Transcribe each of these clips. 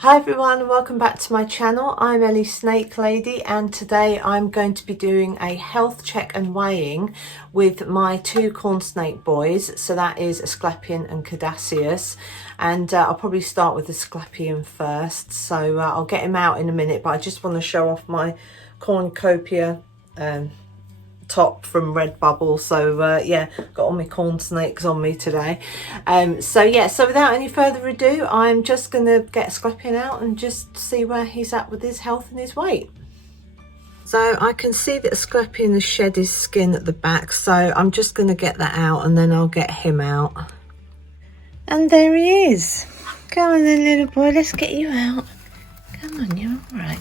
Hi everyone, welcome back to my channel. I'm Ellie Snake Lady, and today I'm going to be doing a health check and weighing with my two corn snake boys. So that is Asclepion and Caduceus, and I'll probably start with Asclepion first. So I'll get him out in a minute, but I just want to show off my cornucopia top from Redbubble. So yeah, got all my corn snakes on me today. So without any further ado, I'm just gonna get Asclepion out and just see where he's at with his health and his weight. So I can see that Asclepion has shed his skin at the back, so I'm just gonna get that out and then I'll get him out. And there he is. Come on then, little boy, let's get you out. Come on, you're all right.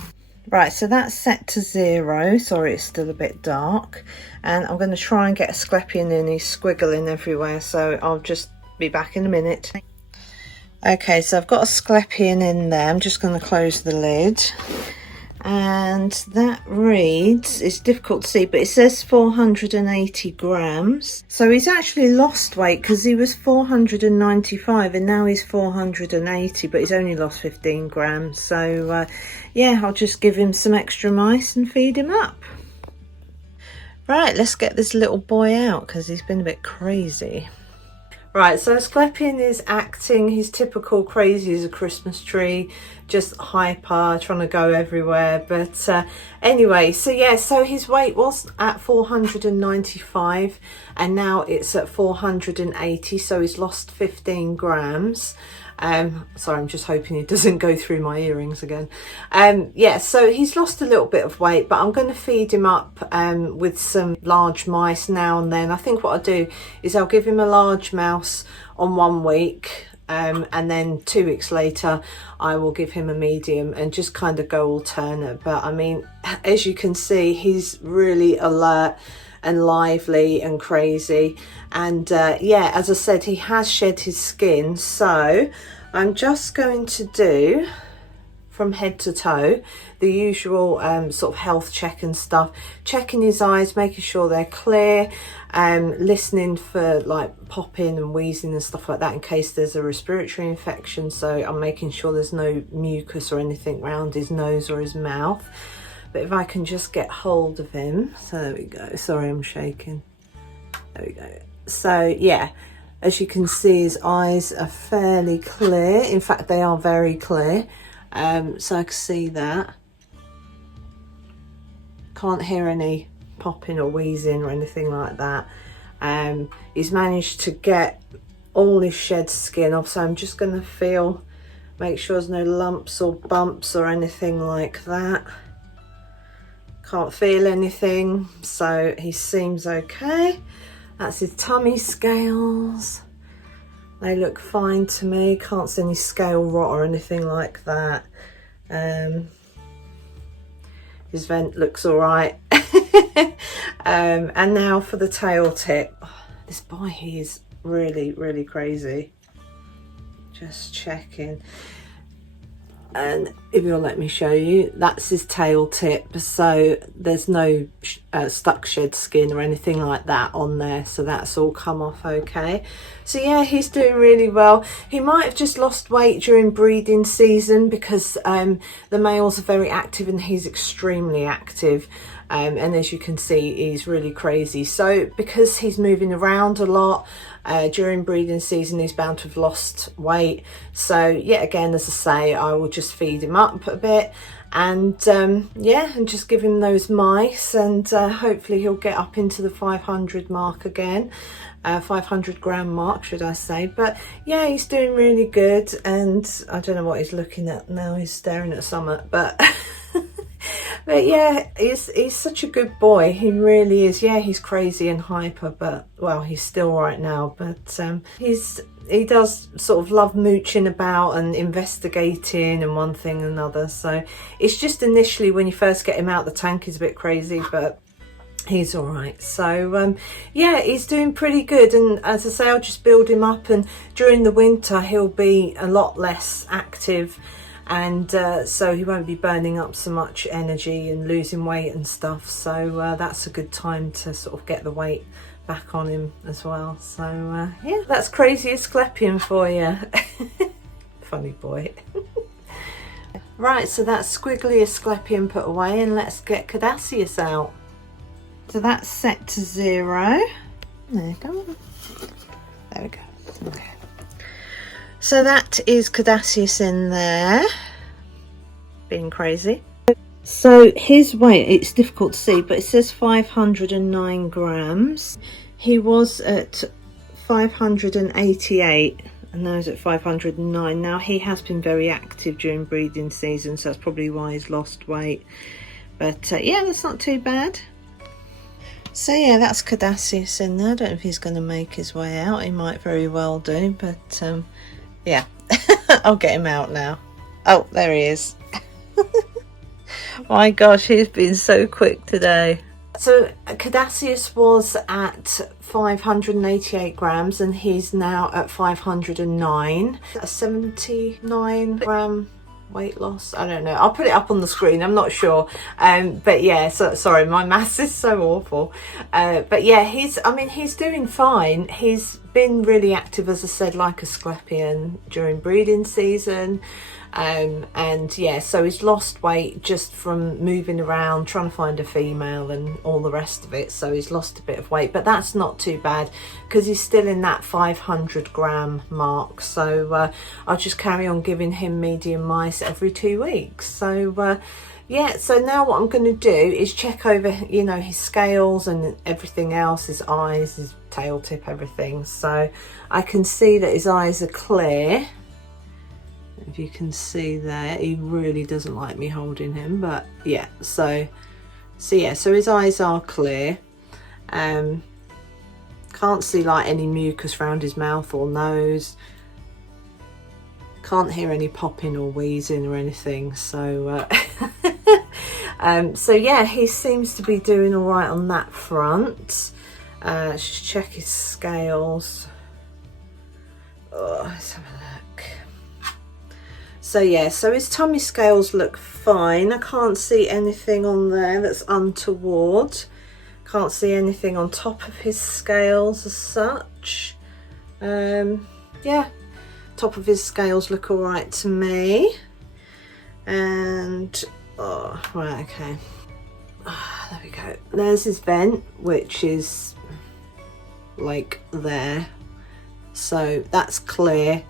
Right, so that's set to 0. Sorry, it's still a bit dark. And I'm going to try and get Asclepion in. He's squiggling everywhere, so I'll just be back in a minute. Okay, so I've got Asclepion in there. I'm just going to close the lid. And that reads, it's difficult to see, but it says 480 grams. So he's actually lost weight because he was 495 and now he's 480, but he's only lost 15 grams. So yeah, I'll just give him some extra mice and feed him up. Right, let's get this little boy out because he's been a bit crazy. Right, so Asclepion is acting his typical crazy as a Christmas tree, just hyper, trying to go everywhere. But anyway, so yeah, so his weight was at 495 and now it's at 480, so he's lost 15 grams. Sorry, I'm just hoping he doesn't go through my earrings again. Yeah, so he's lost a little bit of weight, but I'm going to feed him up with some large mice now and then. I think what I'll do is I'll give him a large mouse on 1 week, and then 2 weeks later I will give him a medium and just kind of go alternate. But I mean, as you can see, he's really alert and lively and crazy. And yeah, as I said, he has shed his skin, so I'm just going to do from head to toe the usual sort of health check and stuff, checking his eyes, making sure they're clear, listening for like popping and wheezing and stuff like that in case there's a respiratory infection. So I'm making sure there's no mucus or anything around his nose or his mouth. But if I can just get hold of him, so there we go. Sorry, I'm shaking. There we go. So yeah, as you can see, his eyes are fairly clear. In fact, they are very clear. So I can see that. Can't hear any popping or wheezing or anything like that. He's managed to get all his shed skin off, so I'm just going to make sure there's no lumps or bumps or anything like that. Can't feel anything, so he seems okay. That's his tummy scales. They look fine to me. Can't see any scale rot or anything like that. His vent looks all right. And now for the tail tip. Oh, this boy, he is really, really crazy. Just checking. And if you'll let me show you, that's his tail tip, so there's no stuck shed skin or anything like that on there, so that's all come off okay. So yeah, he's doing really well. He might have just lost weight during breeding season because the males are very active and he's extremely active. And as you can see, he's really crazy. So because he's moving around a lot during breeding season, he's bound to have lost weight. So yeah, again, as I say, I will just feed him up a bit and yeah, and just give him those mice, and hopefully he'll get up into the 500 mark again. 500 gram mark, should I say. But yeah, he's doing really good, and I don't know what he's looking at now. He's staring at something, but but yeah, he's such a good boy. He really is. Yeah, he's crazy and hyper, but well, he's still right now. But he does sort of love mooching about and investigating and one thing and another. So it's just initially when you first get him out the tank, he's a bit crazy, but he's all right. So yeah, he's doing pretty good. And as I say, I'll just build him up, and during the winter he'll be a lot less active, and so he won't be burning up so much energy and losing weight and stuff. So that's a good time to sort of get the weight back on him as well. So yeah, that's crazy Asclepion for you. Funny boy. Right, so that's squiggly Asclepion put away, and let's get Caduceus out. So that's set to 0. There, come on. There we go. Okay. So that is Caduceus in there, being crazy. So his weight, it's difficult to see, but it says 509 grams. He was at 588 and now he's at 509. Now he has been very active during breeding season, so that's probably why he's lost weight. But yeah, that's not too bad. So yeah, that's Caduceus in there. I don't know if he's going to make his way out. He might very well do, but yeah, I'll get him out now. Oh, there he is. My gosh, he's been so quick today. So Caduceus was at 588 grams and he's now at 509. A 79 gram weight loss. I don't know. I'll put it up on the screen. I'm not sure. But yeah, so sorry, my maths is so awful. But yeah, he's doing fine. He's been really active, as I said, like Asclepion during breeding season. And yeah, so he's lost weight just from moving around, trying to find a female and all the rest of it. So he's lost a bit of weight, but that's not too bad because he's still in that 500 gram mark. So I'll just carry on giving him medium mice every 2 weeks. So yeah, so now what I'm going to do is check over, you know, his scales and everything else, his eyes, his tail tip, everything. So I can see that his eyes are clear. If you can see there, he really doesn't like me holding him, but yeah, so yeah, so his eyes are clear. Can't see like any mucus around his mouth or nose. Can't hear any popping or wheezing or anything. So so yeah, he seems to be doing all right on that front. Let's just check his scales. Oh, let's have a look. So yeah, so his tummy scales look fine. I can't see anything on there that's untoward. Can't see anything on top of his scales as such. Yeah, top of his scales look all right to me. And oh, right, okay. There we go. There's his vent, which is like there. So that's clear.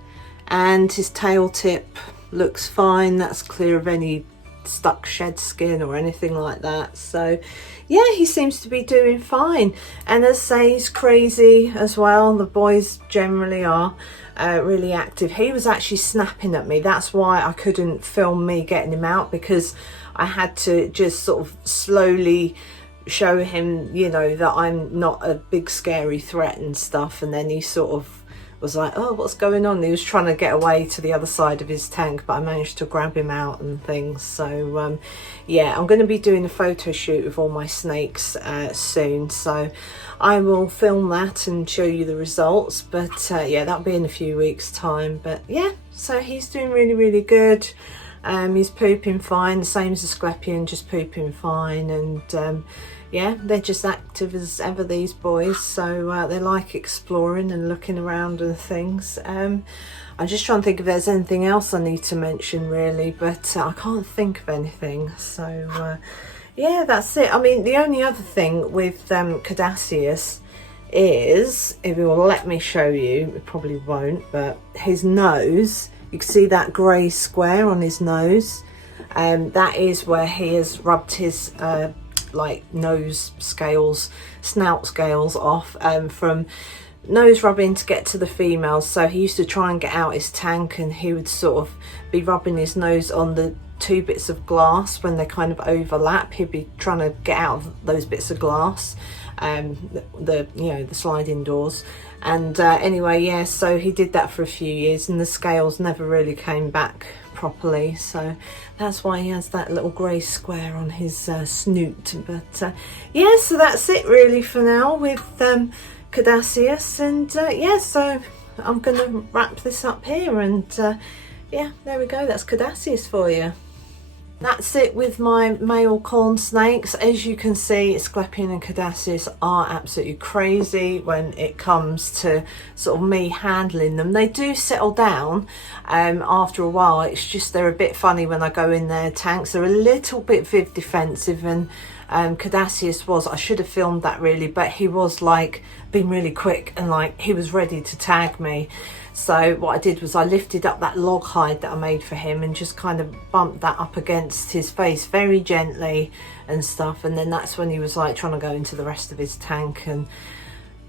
And his tail tip looks fine. That's clear of any stuck shed skin or anything like that. So yeah, he seems to be doing fine. And as I say, he's crazy as well. The boys generally are really active. He was actually snapping at me. That's why I couldn't film me getting him out, because I had to just sort of slowly show him, you know, that I'm not a big scary threat and stuff. And then he sort of was like, oh, what's going on? He was trying to get away to the other side of his tank, but I managed to grab him out and things. So yeah, I'm going to be doing a photo shoot with all my snakes soon, so I will film that and show you the results. But yeah, that'll be in a few weeks time. But yeah, so he's doing really, really good. He's pooping fine, the same as Asclepion, just pooping fine. And yeah, they're just active as ever, these boys. So they like exploring and looking around and things. I'm just trying to think if there's anything else I need to mention really, but I can't think of anything. So yeah, that's it. I mean, the only other thing with Caduceus is, if it will let me show you, it probably won't, but his nose, you can see that grey square on his nose. That is where he has rubbed his like nose scales, snout scales off from nose rubbing to get to the females. So he used to try and get out his tank, and he would sort of be rubbing his nose on the two bits of glass when they kind of overlap. He'd be trying to get out of those bits of glass, the you know, the sliding doors. And anyway, yeah, so he did that for a few years and the scales never really came back properly, so that's why he has that little grey square on his snoot. But yeah, so that's it really for now with Caduceus. And yeah, so I'm gonna wrap this up here, and yeah, there we go, that's Caduceus for you. That's it with my male corn snakes. As you can see, Asclepion and Caduceus are absolutely crazy when it comes to sort of me handling them. They do settle down after a while. It's just they're a bit funny when I go in their tanks. They're a little bit viv defensive, and Caduceus was, I should have filmed that really, but he was like being really quick and like he was ready to tag me. So what I did was I lifted up that log hide that I made for him and just kind of bumped that up against his face very gently and stuff, and then that's when he was like trying to go into the rest of his tank and,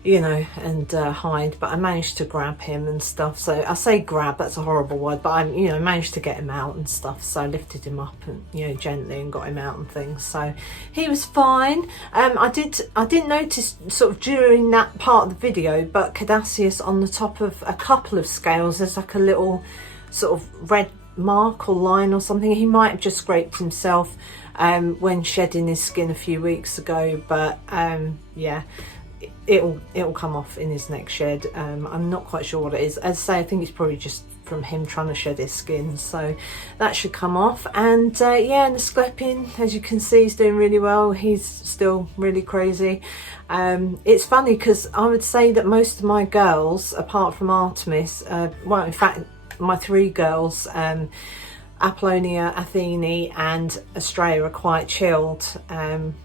you know, and hide, but I managed to grab him and stuff. So I say grab, that's a horrible word, but I, you know, managed to get him out and stuff. So I lifted him up and, you know, gently and got him out and things. So he was fine. I didn't notice sort of during that part of the video, but Caduceus on the top of a couple of scales, there's like a little sort of red mark or line or something. He might have just scraped himself when shedding his skin a few weeks ago, but yeah, it'll come off in his next shed. I'm not quite sure what it is. As I say, I think it's probably just from him trying to shed his skin, so that should come off. And yeah, and the Asclepion, as you can see, is doing really well. He's still really crazy. It's funny because I would say that most of my girls, apart from Artemis, well, in fact my three girls, Apollonia, Athene and Estrella, are quite chilled,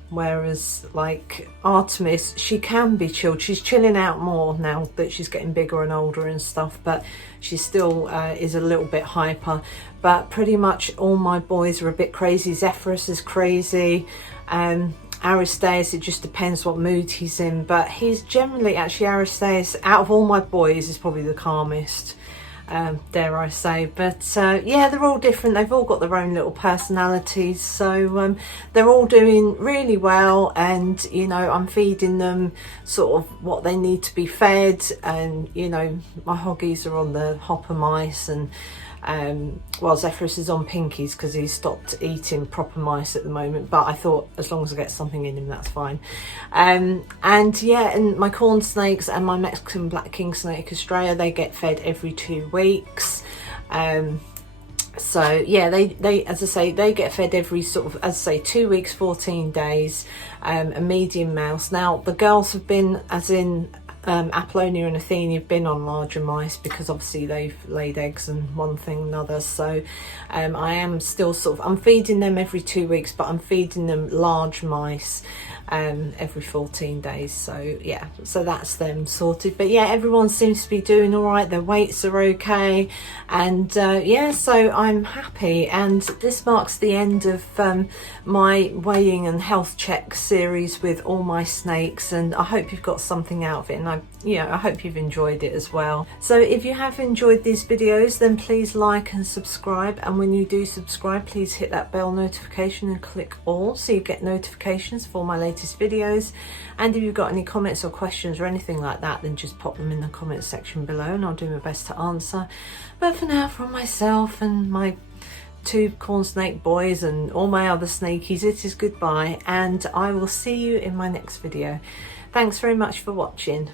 whereas like Artemis, she can be chilled. She's chilling out more now that she's getting bigger and older and stuff, but she still is a little bit hyper. But pretty much all my boys are a bit crazy. Zephyrus is crazy. Aristeus, it just depends what mood he's in, but he's generally, actually Aristeus, out of all my boys, is probably the calmest. Dare I say, but yeah, they're all different. They've all got their own little personalities, so they're all doing really well. And you know, I'm feeding them sort of what they need to be fed, and you know, my hoggies are on the hopper mice, and well, Zephyrus is on pinkies because he's stopped eating proper mice at the moment, but I thought as long as I get something in him, that's fine. And yeah, and my corn snakes and my Mexican black king snake Estrella, they get fed every 2 weeks. So yeah, they as I say, they get fed every sort of, as I say, 2 weeks, 14 days. A medium mouse. Now the girls have been, as in Apollonia and Athene, have been on larger mice because obviously they've laid eggs and one thing and another. So I am still sort of, I'm feeding them every 2 weeks, but I'm feeding them large mice every 14 days. So yeah, so that's them sorted. But yeah, everyone seems to be doing all right. Their weights are okay, and yeah, so I'm happy. And this marks the end of my weighing and health check series with all my snakes, and I hope you've got something out of it, and I hope you've enjoyed it as well. So if you have enjoyed these videos, then please like and subscribe, and when you do subscribe, please hit that bell notification and click all so you get notifications for my latest videos. And if you've got any comments or questions or anything like that, then just pop them in the comment section below and I'll do my best to answer. But for now, from myself and my 2 corn snake boys and all my other snakies, it is goodbye, and I will see you in my next video. Thanks very much for watching.